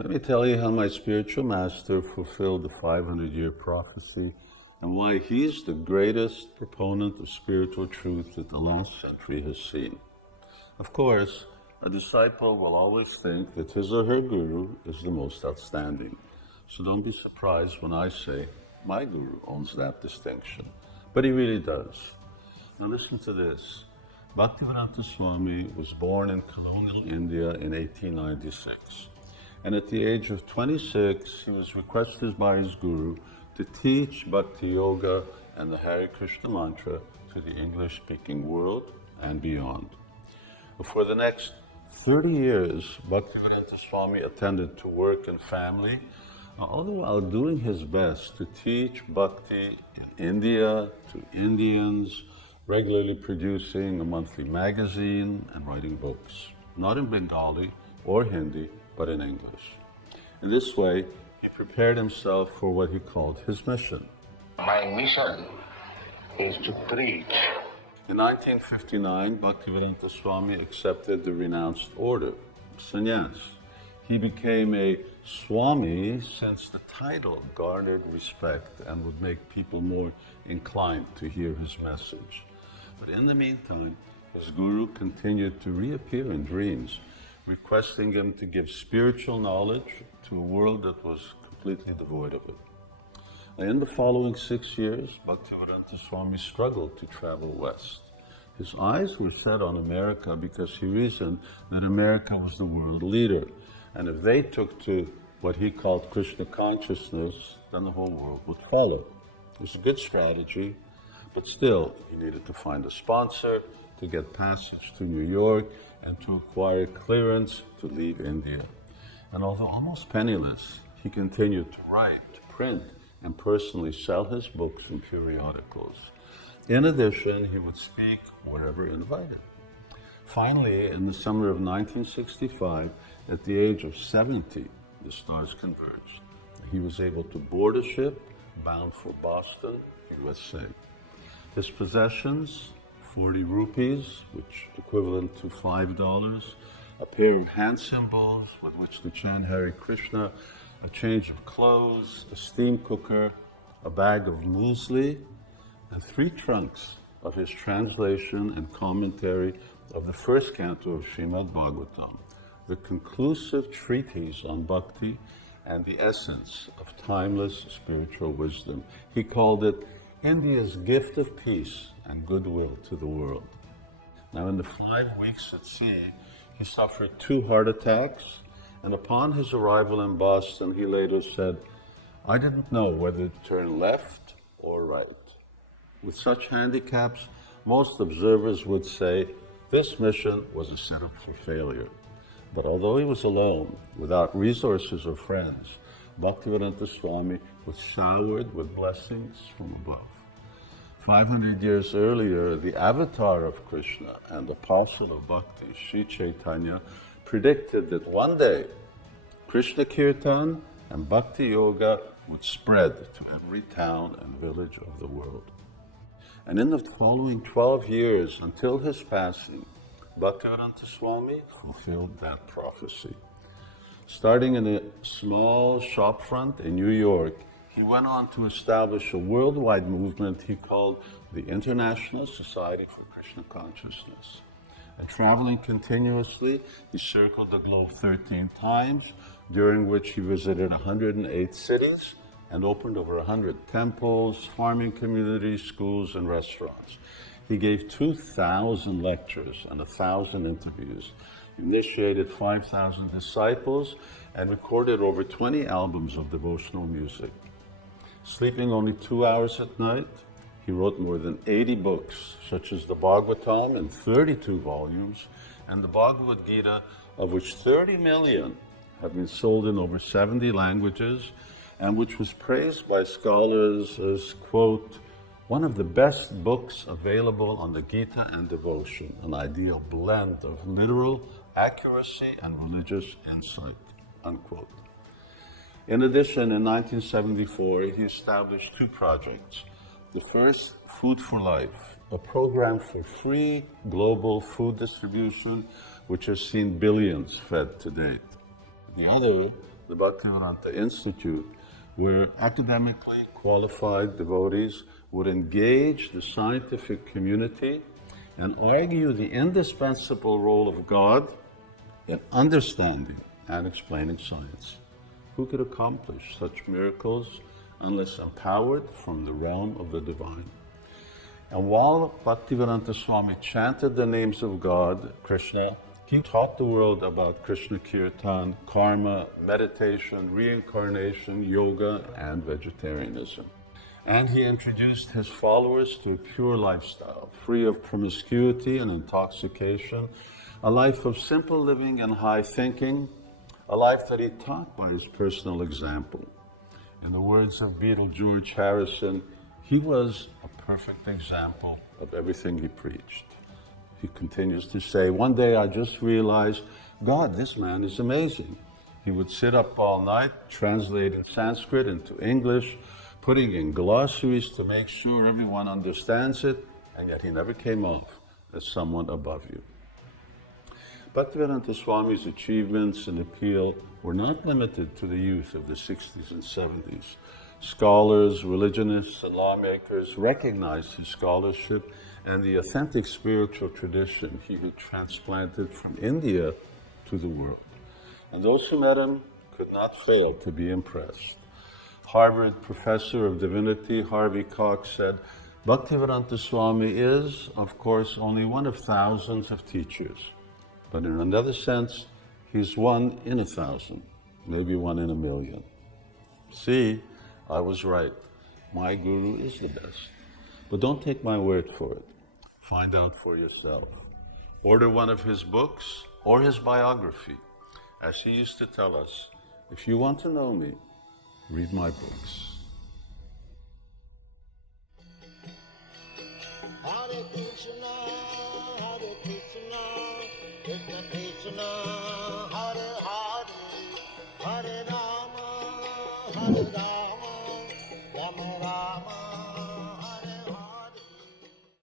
Let me tell you how my spiritual master fulfilled the 500-year prophecy and why he's the greatest proponent of spiritual truth that the last century has seen. Of course, a disciple will always think that his or her guru is the most outstanding. So don't be surprised when I say my guru owns that distinction. But he really does. Now listen to this. Bhaktivedanta Swami was born in colonial India in 1896. And at the age of 26, he was requested by his guru to teach Bhakti Yoga and the Hare Krishna mantra to the English-speaking world and beyond. For the next 30 years, Bhaktivedanta Swami attended to work and family, all the while doing his best to teach Bhakti in India to Indians, regularly producing a monthly magazine and writing books, not in Bengali or Hindi, but in English. In this way, he prepared himself for what he called his mission. My mission is to preach. In 1959, Bhaktivedanta Swami accepted the renounced order, sannyas. He became a Swami since the title garnered respect and would make people more inclined to hear his message. But in the meantime, his guru continued to reappear in dreams, requesting him to give spiritual knowledge to a world that was completely devoid of it. In the following 6 years, Bhaktivedanta Swami struggled to travel west. His eyes were set on America because he reasoned that America was the world leader, and if they took to what he called Krishna consciousness, then the whole world would follow. It was a good strategy, but still, he needed to find a sponsor, to get passage to New York, and to acquire clearance to leave India. And although almost penniless, he continued to write, to print, and personally sell his books and periodicals. In addition, he would speak wherever invited. Finally, in the summer of 1965, at the age of 70, the stars converged. He was able to board a ship bound for Boston, USA. His possessions, 40 rupees, which equivalent to $5, a pair of hand cymbals with which to chant Hare Krishna, a change of clothes, a steam cooker, a bag of muesli, and 3 trunks of his translation and commentary of the first canto of Srimad Bhagavatam, the conclusive treatise on bhakti and the essence of timeless spiritual wisdom. He called it India's gift of peace and goodwill to the world. Now, in the 5 weeks at sea, he suffered 2 heart attacks, and upon his arrival in Boston, he later said, "I didn't know whether to turn left or right." With such handicaps, most observers would say this mission was a setup for failure. But although he was alone, without resources or friends, Bhaktivedanta Swami was showered with blessings from above. 500 years earlier, the avatar of Krishna and apostle of Bhakti, Sri Chaitanya, predicted that one day Krishna Kirtan and Bhakti Yoga would spread to every town and village of the world. And in the following 12 years until his passing, Bhaktivedanta Swami fulfilled that prophecy. Starting in a small shopfront in New York, he went on to establish a worldwide movement he called the International Society for Krishna Consciousness. And traveling continuously, he circled the globe 13 times, during which he visited 108 cities and opened over 100 temples, farming communities, schools, and restaurants. He gave 2,000 lectures and 1,000 interviews, initiated 5,000 disciples, and recorded over 20 albums of devotional music. Sleeping only 2 hours at night, he wrote more than 80 books, such as the Bhagavatam in 32 volumes, and the Bhagavad Gita, of which 30 million have been sold in over 70 languages, and which was praised by scholars as, quote, one of the best books available on the Gita and devotion, an ideal blend of literal accuracy and religious insight, unquote. In addition, in 1974, he established 2 projects. The first, Food for Life, a program for free global food distribution, which has seen billions fed to date. The other, the Bhaktivedanta Institute, where academically qualified devotees would engage the scientific community and argue the indispensable role of God in understanding and explaining science. Who could accomplish such miracles unless empowered from the realm of the divine? And while Bhaktivedanta Swami chanted the names of God, Krishna, he taught the world about Krishna Kirtan, karma, meditation, reincarnation, yoga, and vegetarianism. And he introduced his followers to a pure lifestyle, free of promiscuity and intoxication, a life of simple living and high thinking, a life that he taught by his personal example. In the words of Beatle George Harrison, he was a perfect example of everything he preached. He continues to say, one day I just realized, God, this man is amazing. He would sit up all night, translating Sanskrit into English, putting in glossaries to make sure everyone understands it, and yet he never came off as someone above you. Bhaktivedanta Swami's achievements and appeal were not limited to the youth of the 60s and 70s. Scholars, religionists, and lawmakers recognized his scholarship and the authentic spiritual tradition he had transplanted from India to the world. And those who met him could not fail to be impressed. Harvard professor of divinity Harvey Cox said, Bhaktivedanta Swami is, of course, only one of thousands of teachers. But in another sense, he's one in 1,000, maybe one in 1,000,000. See, I was right. My Guru is the best. But don't take my word for it. Find out for yourself. Order one of his books or his biography. As he used to tell us, if you want to know me, read my books. Hare Krishna, Krishna Krishna, Hare Hare, Hare Rama, Hare Rama.